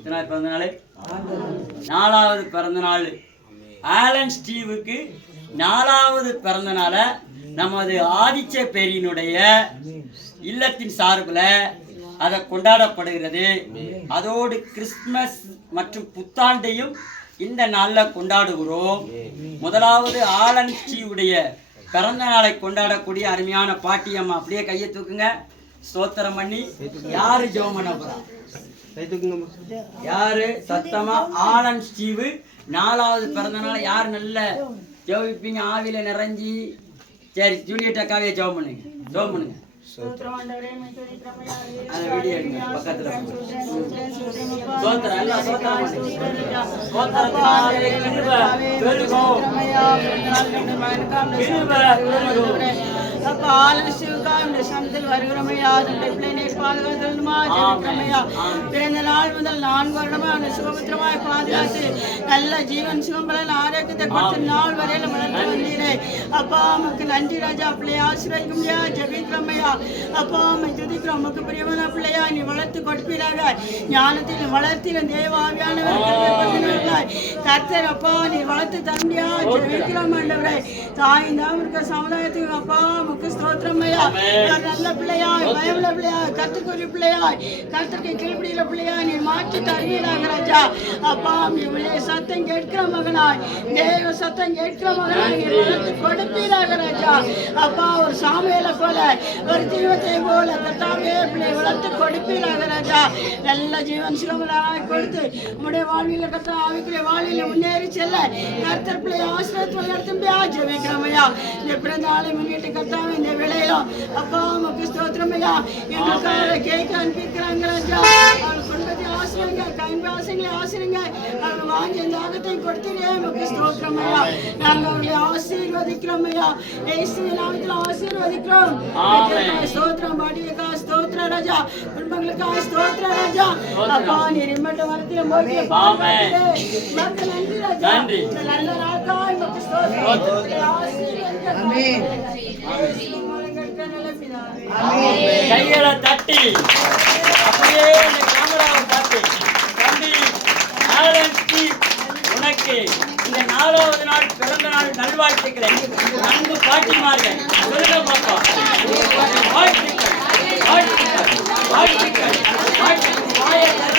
எத்தனாவது பிறந்த நாள்? 4வது பிறந்த நாள். ஆலன் ஸ்டீவுக்கு 4வது பிறந்த நாளை நமது ஆதிச்ச பெரியனுடைய இல்லத்தின் சார்பில் அதை கொண்டாடப்படுகிறது. அதோடு கிறிஸ்துமஸ் மற்றும் புத்தாண்டையும் இந்த நாளில் கொண்டாடுகிறோம். முதலாவது ஆலன் ஸ்டீவுடைய பிறந்த நாளை கொண்டாடக்கூடிய அருமையான பாட்டியம்மா அப்படியே கையை தூக்குங்க. ஸ்தோத்திரம் பண்ணி யாரு ஜெபம் பண்ண போறா? யாரு சத்தமா? ஆலன் ஸ்டீவு 4வது பிறந்த நாள் யாரு நல்ல ஜெபிப்பீங்க? ஆவில நிறைஞ்சி. சரி, ஜூனியர் அக்காவே ஜெபம் பண்ணுங்க. ஜெபம் பண்ணுங்க. அந்த வீடியோ எடுங்க பக்கத்துல. சோத்திரம் எல்லாம் சோத்திரம் பண்ணுங்க. சோத்திரத்தினாலே கிருபை பெருகும். கிருபை பெருகும். அப்ப ஆலோசிக்காக சமத்தில் வருகிறமையா பிள்ளைனை பாதுகாத்தலுமா ஜெபிக்கிறமையா. பிறந்த நாள் முதல் 4 வருடமா அவனை சுகபத்திரமாய் பாதுகாத்து நல்ல ஜீவன் சுகம்பலன் ஆரோக்கியத்தை கொடுத்து நாள் வரையில வளர்த்து வந்தீரே. அப்பா நமக்கு நன்றி ராஜா. பிள்ளைய ஆசீர்வதிக்கும்படியா ஜெபிக்கிறமையா. அப்பா அம்மை துதிக்கிறோம். நமக்கு பிரியமான பிள்ளையா நீ வளர்த்து கொடுப்பீராக. ஞானத்தில் வளர்த்தின தேவாவியானவர்களாய் கர்த்தர் அப்பா நீ வளர்த்து தம்பியா ஜெபிக்கிறோம் ஆண்டவரே. தாய் தான் இருக்க சமுதாயத்துக்கு அப்பா நமக்கு ஸ்தோத்திரம் ஐயா. நல்ல பிள்ளையாய் பயமுள்ள பிள்ளையாய் கர்த்தருக்கு பிள்ளையாய் கர்த்தருக்கு கீழ்படியில பிள்ளையாய் நீ மாற்றி தருவீராக ராஜா. அப்பா இவளே சத்தம் கேட்கிற மகனாய் தேவ சத்தம் கேட்கிற மகனாய் நீ வளர்த்து கொடுப்பீராக ராஜா. அப்பா ஒரு சாமுவேலை போல ஒரு தீவத்தை போல கர்த்தாவே பிள்ளை வளர்த்து கொடுப்பீராக ராஜா. நல்ல ஜீவன் சுகமலாய் கொடுத்து உங்களுடைய வாழ்வில கர்த்தா ஆவிக்குரிய வாழ்வில முன்னேறி செல்ல கர்த்தர் பிள்ளை ஆசிரியத்தை நடத்தும்படியா ஜெபிக்கிறோமையா. இந்த பிறந்த நாளை முன்னிட்டு கர்த்தாவே இந்த வேளையிலும் அப்பா நமக்கு ஸ்தோத்திரமையா. எங்களுக்காக கேட்க அனுப்பிக்கிறாங்க ராஜா. அவள் குடும்பத்தை ஆசிரியங்க கைம்பு ஆசைங்களை ஆசிரியங்க. அவள் வாங்கி இந்த ஆகத்தை கொடுத்தீரே நமக்கு ஸ்தோத்திரமையா. நாங்கள் அவர்களை ஆசீர்வதிக்கிறோமையா. இயேசுவின் நாமத்தில் ஆசீர்வதிக்கிறோம். ஸ்தோத்திரம் பாடியக்கா ஸ்தோத்திர ராஜா. குடும்பங்களுக்காக ஸ்தோத்திர ராஜா. அப்பா நீர் மட்டும் வரத்தில மோதி மக்கள் நன்றி ராஜா. நல்ல நாட்காய் நமக்கு ஸ்தோத்திரம் ஆசீர்வதிக்கிறோம். கைகளை தட்டி அப்படியே இந்த கேமராவை பார்த்து தம்பி ஆலன் ஸ்டீவ் உனக்கு இந்த 4வது நாள் பிறந்த நாள் நல்வாழ்த்துக்களை நன்கு பாட்டிமார்கள் சொல்லுங்க பாப்பா. வாழ்த்துக்கள் வாழ்த்துக்கள் வாழ்த்துக்கள் வாழ்த்துக்கள்.